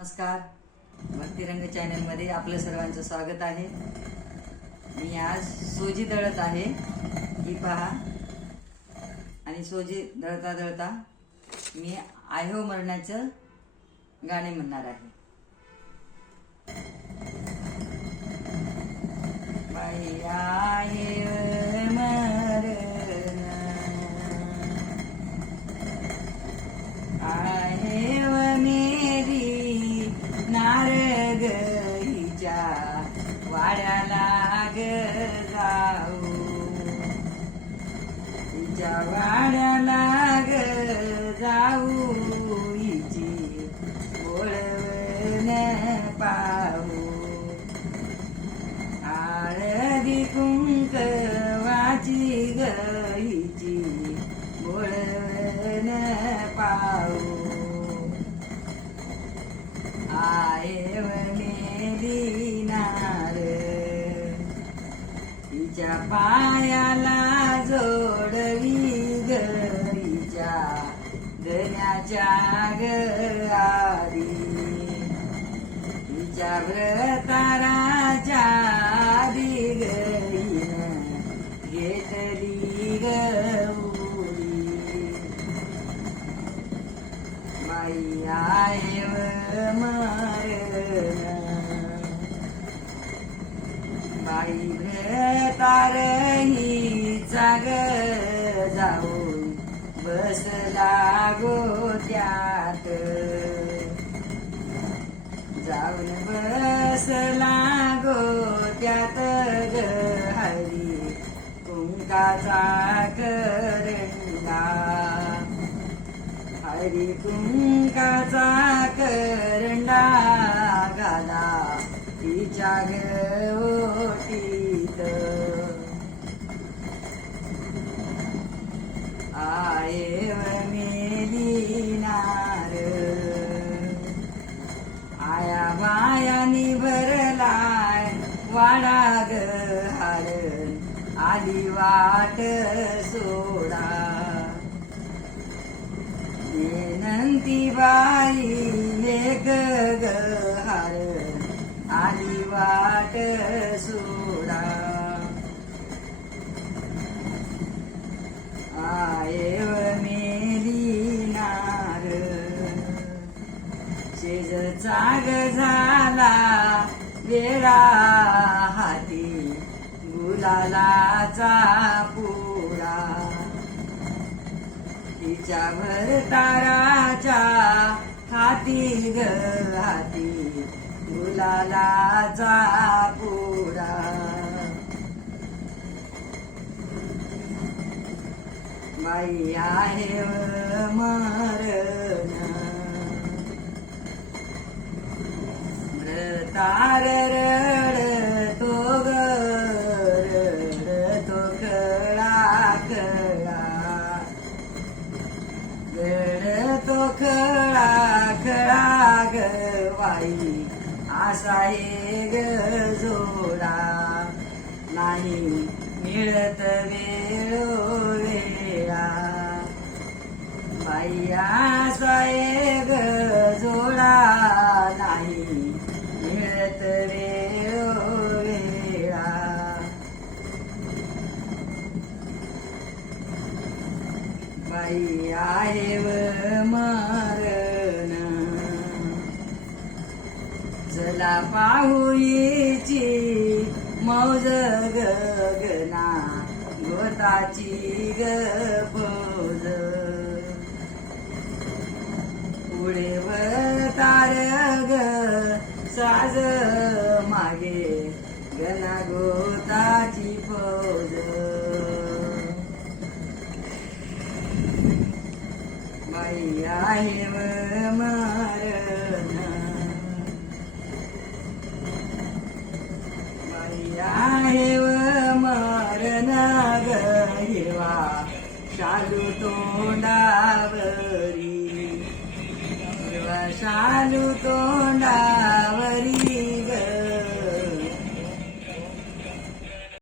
नमस्कार, भक्तिरंग चॅनलमध्ये आपलं सर्वांचं स्वागत आहे। मी आज सोजी दळत आहे, ही पहा। आणि सोजी दळता दळता मी आयो मरणाचं गाणे म्हणणार आहे। बाई आहे मरण आहे व मेरी नारग हिच्या वाड्याला ग जाऊ, हिच्या वाड्याला ग जाऊ, हिची बोलवण पाहू। आळदी कुंकवाची ग हिची बोलवण पाहू। आये मेली नार हिच्या पायाला जोडवी ग, हिच्या गण्याच्या ग आधी, हिच्या व्रताराच्या आधी ग हिनं घेतली ग उडी। बाई आहे मरण बाई व्रतार हिचा ग जाऊन बसला गोत्यात, जाऊन बसला गोत्यात ग हरी कुंकाचा करंडा, हरी कुंकाचा करंडा घाला तिच्या ओटीत। आये मेली नार आया मायानी भरलाय वाडा ग हारण, आली वाट सोडा। नंती बाई लेक ग हारण, आली वाट सोडा। आये मेली नार शेजचा ग झाला वेळा, हाती गुलालाचा पुडा, तिच्या भरताराच्या हाती ग हाती गुलालाचा पुडा। बाई आहे मरण व्रतार रडतो ग रडतो कळा कळा, रडतो कळा कळा ग बाई असा ग जोडा। नाही मिळत वेळोवेळा बाई असा ग जोडा, नाही मिळत वेळोवेळा। बाई आहे मरण चला पाहुईची मौज गगना गोताची ग फौज, पुढे वतार ग साज मागे गना गोताची फौज। बाई आहे मरण आहे मरण ग हिरवा शालू तोंडावरी, हिरवा शालू तोंडावरी